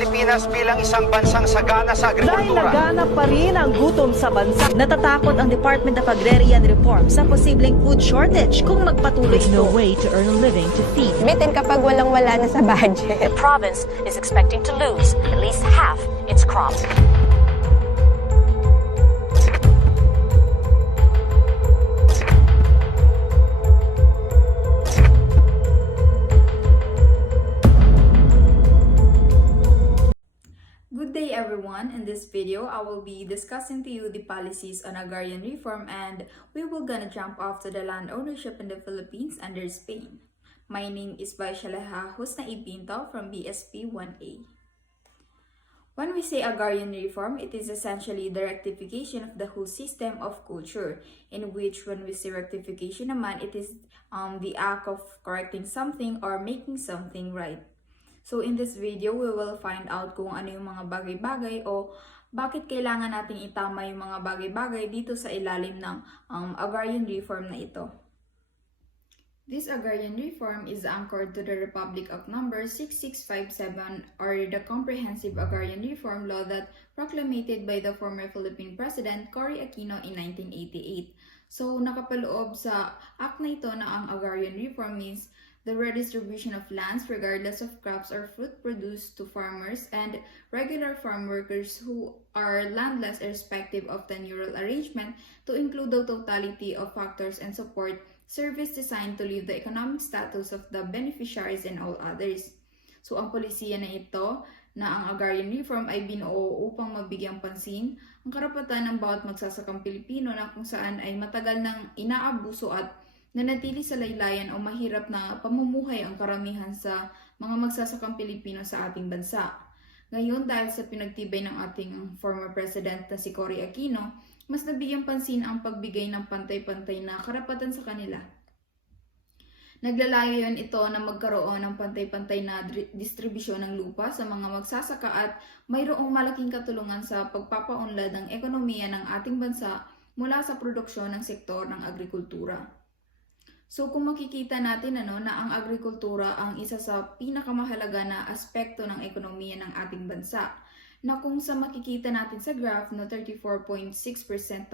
Pilipinas bilang isang bansang sagana sa Dahil agrikultura. laganap pa rin ang gutom sa bansa, natatakot ang Department of Agrarian Reform sa posibleng food shortage kung magpatuloy ito. No way to earn a living to feed. Bitin kapag walang-wala na sa budget. The province is expecting to lose at least half its crop. Good day everyone. In this video, I will be discussing to you the policies on agrarian reform and we will gonna jump off to the land ownership in the Philippines under Spain. My name is Baishaleha Husna Ipinto from BSP 1A. When we say agrarian reform, it is essentially the rectification of the whole system of culture, in which when we say rectification naman, it is the act of correcting something or making something right. So in this video, we will find out kung ano yung mga bagay-bagay o bakit kailangan nating itama yung mga bagay-bagay dito sa ilalim ng agrarian reform na ito. This agrarian reform is anchored to the Republic of Number 6657 or the Comprehensive Agrarian Reform Law that proclamated by the former Philippine President Cory Aquino in 1988. So nakapaloob sa act na ito na ang agrarian reform means the redistribution of lands regardless of crops or fruit produced to farmers and regular farm workers who are landless irrespective of tenural arrangement to include the totality of factors and support service designed to lift the economic status of the beneficiaries and all others. So ang polisiya na ito na ang agrarian reform ay binuo upang mabigyang pansin ang karapatan ng bawat magsasakang Pilipino na kung saan ay matagal nang inaabuso at nanatili sa laylayan o mahirap na pamumuhay ang karamihan sa mga magsasakang Pilipino sa ating bansa. Ngayon, dahil sa pinagtibay ng ating former president na si Cory Aquino, mas nabigyang pansin ang pagbigay ng pantay-pantay na karapatan sa kanila. Naglalayo yun ito na magkaroon ng pantay-pantay na distribusyon ng lupa sa mga magsasaka at mayroong malaking katulungan sa pagpapaunlad ng ekonomiya ng ating bansa mula sa produksyon ng sektor ng agrikultura. So kung makikita natin na ang agrikultura ang isa sa pinakamahalaga na aspekto ng ekonomiya ng ating bansa, na kung sa makikita natin sa graph na 34.6%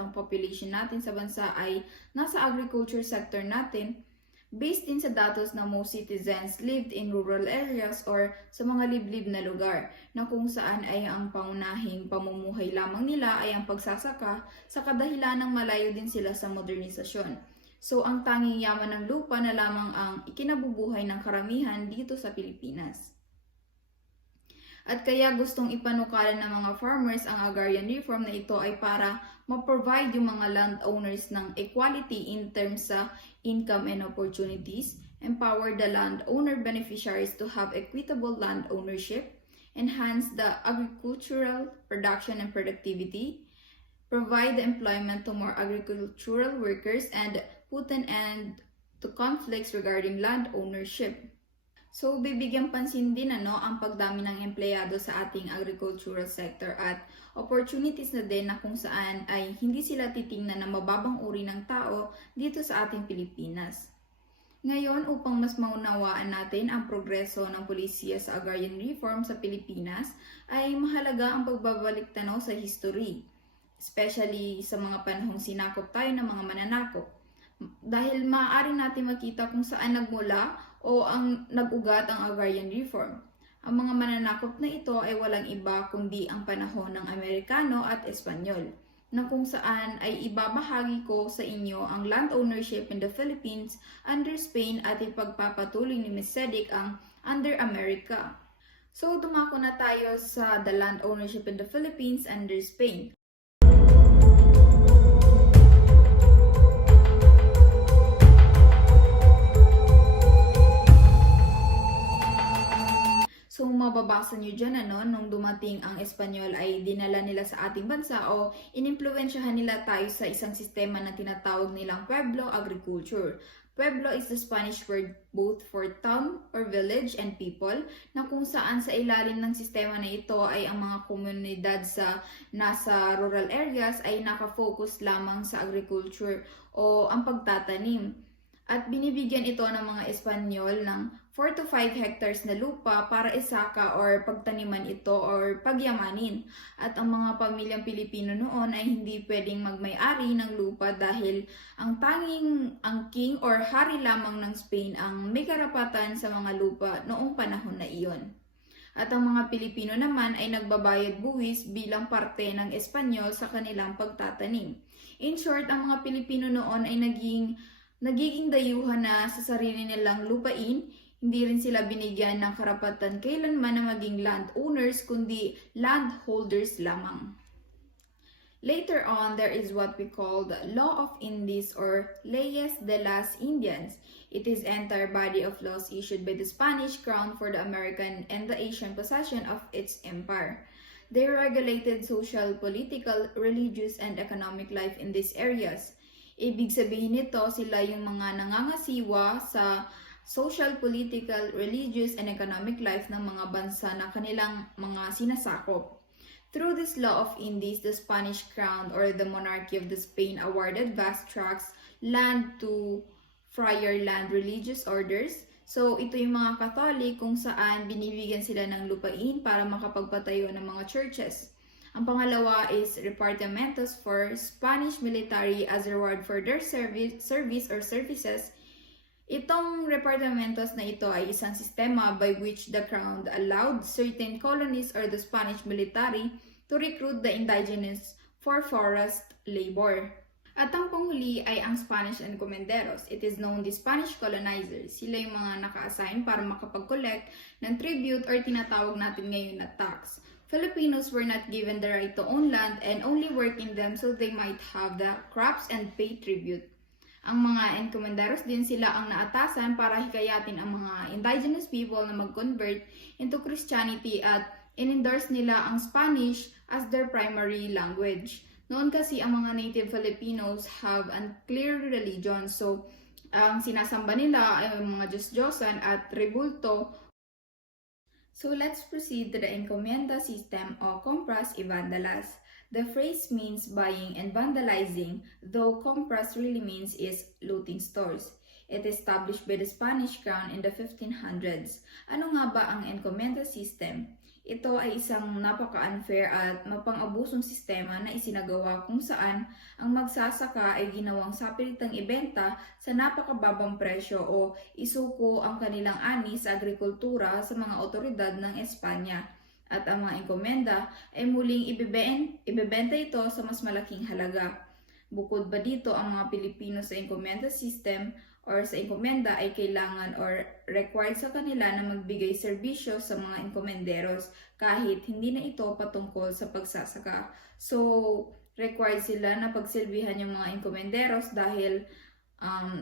ng population natin sa bansa ay nasa agriculture sector natin, based din sa datos na most citizens lived in rural areas or sa mga liblib na lugar, na kung saan ay ang pangunahing pamumuhay lamang nila ay ang pagsasaka sa kadahilan ng malayo din sila sa modernisasyon. So ang tanging yaman ng lupa na lamang ang ikinabubuhay ng karamihan dito sa Pilipinas. At kaya gustong ipanukala ng mga farmers ang agrarian reform na ito ay para ma-provide yung mga landowners ng equality in terms sa income and opportunities, empower the landowner beneficiaries to have equitable land ownership, enhance the agricultural production and productivity, provide employment to more agricultural workers, and put an end to conflicts regarding land ownership. So, bibigyan pansin din ang pagdami ng empleyado sa ating agricultural sector at opportunities na din na kung saan ay hindi sila titingnan na mababang uri ng tao dito sa ating Pilipinas. Ngayon, upang mas maunawaan natin ang progreso ng polisiya sa agrarian reform sa Pilipinas, ay mahalaga ang pagbabalik tanaw sa history, especially sa mga panahong sinakop tayo ng mga mananakop. Dahil maaari natin makita kung saan nagmula o ang nag-ugat ang agrarian reform. Ang mga mananakop na ito ay walang iba kundi ang panahon ng Amerikano at Espanyol, na kung saan ay ibabahagi ko sa inyo ang land ownership in the Philippines under Spain at ipagpapatuloy ni Ms. Sedic ang under America. So dumako na tayo sa the land ownership in the Philippines under Spain. So mababasa nyo dyan nung dumating ang Espanyol ay dinala nila sa ating bansa o inimpluwensyahan nila tayo sa isang sistema na tinatawag nilang Pueblo Agriculture. Pueblo is the Spanish word both for town or village and people, na kung saan sa ilalim ng sistema na ito ay ang mga komunidad sa nasa rural areas ay nakafocus lamang sa agriculture o ang pagtatanim. At binibigyan ito ng mga Espanyol ng 4 to 5 hectares na lupa para isaka or pagtaniman ito or pagyamanin. At ang mga pamilyang Pilipino noon ay hindi pwedeng magmay-ari ng lupa dahil ang king or hari lamang ng Spain ang may karapatan sa mga lupa noong panahon na iyon. At ang mga Pilipino naman ay nagbabayad buwis bilang parte ng Espanyol sa kanilang pagtatanim. In short, ang mga Pilipino noon ay nagiging dayuhan na sa sarili nilang lupain. Hindi rin sila binigyan ng karapatan kailanman na maging landowners kundi landholders lamang. Later on, there is what we call the Law of Indies or Leyes de las Indias. It is entire body of laws issued by the Spanish Crown for the American and the Asian possession of its empire. They regulated social, political, religious, and economic life in these areas. Ibig sabihin nito, sila yung mga nangangasiwa sa social, political, religious, and economic life ng mga bansa na kanilang mga sinasakop. Through this law of Indies, the Spanish crown or the monarchy of the Spain awarded vast tracts land to friar land religious orders. So, ito yung mga Katolik kung saan binibigyan sila ng lupain para makapagpatayo ng mga churches. Ang pangalawa is repartamentos for Spanish military as a reward for their service or services. Itong repartamentos na ito ay isang sistema by which the crown allowed certain colonies or the Spanish military to recruit the indigenous for forest labor. At ang panghuli ay ang Spanish encomenderos. It is known the Spanish colonizers. Sila yung mga naka-assign para makapag-collect ng tribute or tinatawag natin ngayon na tax. Filipinos were not given the right to own land and only work in them so they might have the crops and pay tribute. Ang mga encomenderos din sila ang naatasan para hikayatin ang mga indigenous people na mag-convert into Christianity at in-endorse nila ang Spanish as their primary language. Noon kasi ang mga native Filipinos have unclear religion, so ang sinasamba nila ay mga Diyos-Diyosan at rebulto. So let's proceed to the encomienda system o compras y vandalas. The phrase means buying and vandalizing, though compras really means is looting stores. It established by the Spanish crown in the 1500s. Ano nga ba ang encomienda system? Ito ay isang napaka-unfair at mapang-abusong sistema na isinagawa kung saan ang magsasaka ay ginawang sapilitang ibenta sa napakababang presyo o isuko ang kanilang ani sa agrikultura sa mga otoridad ng Espanya. At ang mga enkomenda ay muling ibebenta ito sa mas malaking halaga. Bukod ba dito, ang mga Pilipino sa enkomenda system or sa enkomenda ay kailangan or required sa kanila na magbigay serbisyo sa mga enkomenderos kahit hindi na ito patungkol sa pagsasaka. So, required sila na pagsilbihan yung mga enkomenderos dahil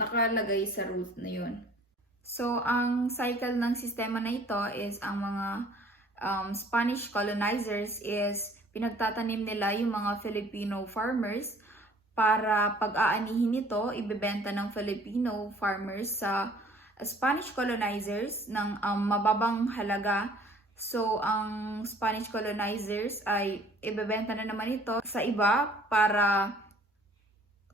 nakalagay sa rules na yun. So, ang cycle ng sistema na ito is ang mga Spanish colonizers is pinagtatanim nila yung mga Filipino farmers para pag-aanihin ito, ibebenta ng Filipino farmers sa Spanish colonizers ng mababang halaga. So, ang Spanish colonizers ay ibebenta na naman ito sa iba para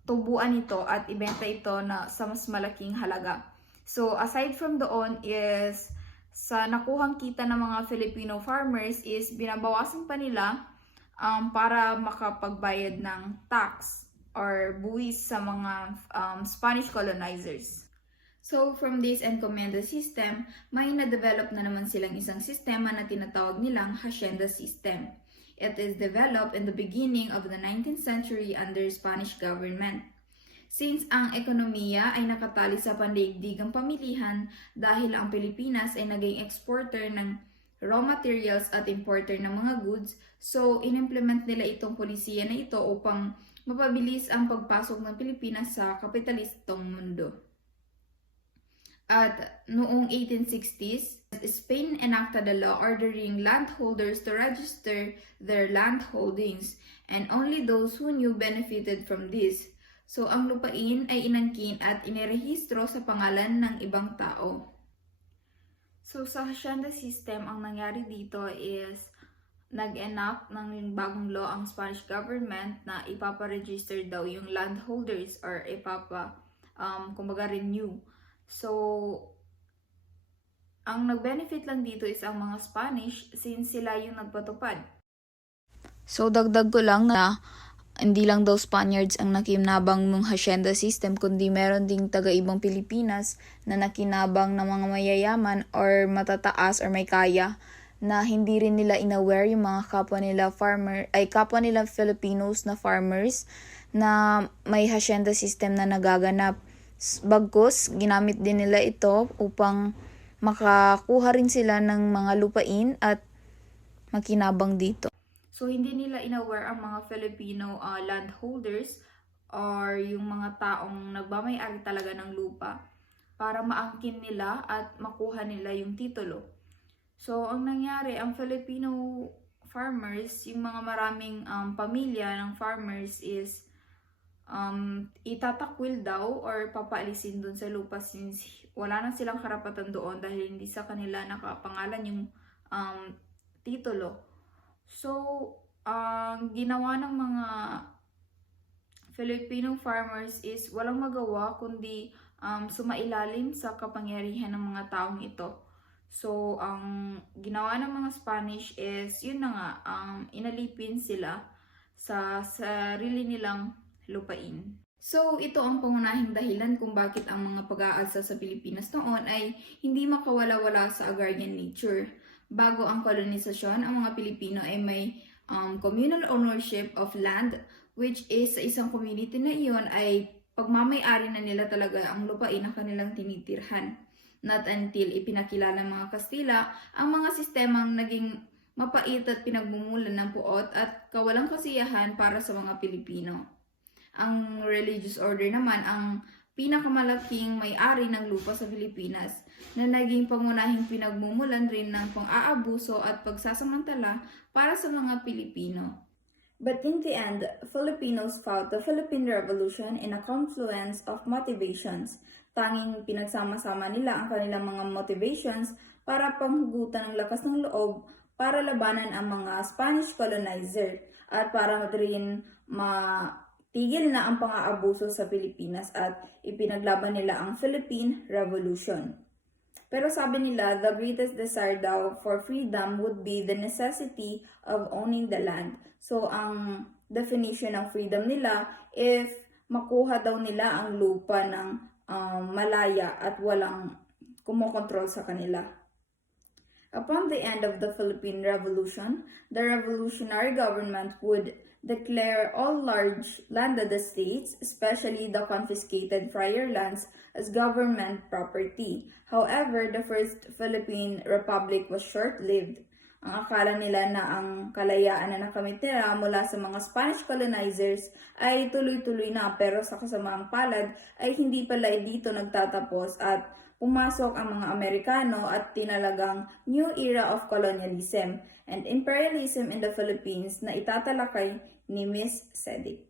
tubuan ito at ibenta ito na sa mas malaking halaga. So, aside from doon is sa nakuhang kita ng mga Filipino farmers is binabawasan pa nila para makapagbayad ng tax or buwis sa mga Spanish colonizers. So, from this encomienda system, may na-develop na naman silang isang sistema na tinatawag nilang hacienda system. It is developed in the beginning of the 19th century under Spanish government. Since ang ekonomiya ay nakatali sa pandaigdigang pamilihan dahil ang Pilipinas ay naging exporter ng raw materials at importer ng mga goods, so inimplement nila itong polisiya na ito upang mapabilis ang pagpasok ng Pilipinas sa kapitalistong mundo. At noong 1860s, Spain enacted a law ordering landholders to register their land holdings, and only those who knew benefited from this. So, ang lupain ay inangkin at inirehistro sa pangalan ng ibang tao. So, sa hacienda system, ang nangyari dito is nag-enact ng bagong law ang Spanish government na ipapa-register daw yung landholders or kumbaga renew. So, Ang nag-benefit lang dito is ang mga Spanish since sila yung nagpatupad. So dagdag ko lang na hindi lang daw Spaniards ang nakinabang ng hacienda system, kundi meron ding taga-ibang Pilipinas na nakinabang ng mga mayayaman or matataas or may kaya na hindi rin nila inaware yung mga kapwa nila Filipinos na farmers na may hacienda system na nagaganap. Bagkus, ginamit din nila ito upang makakuha rin sila ng mga lupain at makinabang dito. So, hindi nila inaware ang mga Filipino landholders or yung mga taong nagmamay-ari talaga ng lupa para maangkin nila at makuha nila yung titulo. So, ang nangyari, ang Filipino farmers, yung mga maraming pamilya ng farmers is itatakwil daw or papaalisin dun sa lupa since wala na silang karapatan doon dahil hindi sa kanila nakapangalan yung titulo. So, ang ginawa ng mga Filipino farmers is walang magawa kundi sumailalim sa kapangyarihan ng mga taong ito. So, ang ginawa ng mga Spanish is, yun na nga, inalipin sila sa sarili nilang lupain. So, ito ang pangunahing dahilan kung bakit ang mga pag-aalsa sa Pilipinas noon ay hindi makawala-wala sa agrarian nature. Bago ang kolonisasyon, ang mga Pilipino ay may communal ownership of land, which is sa isang community na iyon ay pagmamay-ari na nila talaga ang lupain na kanilang tinitirhan. Not until ipinakilala ng mga Kastila ang mga sistemang naging mapait at pinagmumulan ng puot at kawalang kasiyahan para sa mga Pilipino. Ang religious order naman ang pinakamalaking may-ari ng lupa sa Pilipinas na naging pangunahing pinagmumulan rin ng pang-aabuso at pagsasamantala para sa mga Pilipino. But in the end, Filipinos fought the Philippine Revolution in a confluence of motivations. Tanging pinagsama-sama nila ang kanilang mga motivations para panghugutan ng lakas ng loob para labanan ang mga Spanish colonizer at para rin tigil na ang pang-aabuso sa Pilipinas at ipinaglaban nila ang Philippine Revolution. Pero sabi nila, the greatest desire daw for freedom would be the necessity of owning the land. So, ang definition ng freedom nila, if makuha daw nila ang lupa ng malaya at walang kumokontrol sa kanila. Upon the end of the Philippine Revolution, the revolutionary government would declare all large landed estates, especially the confiscated friar lands, as government property. However, the First Philippine Republic was short-lived. Ang akala nila na ang kalayaan na nakamit nila mula sa mga Spanish colonizers ay tuloy-tuloy na, pero sa kasamaang palad ay hindi pala dito nagtatapos at pumasok ang mga Amerikano at tinalagang new era of colonialism and imperialism in the Philippines na itatalakay ni Miss Sedic.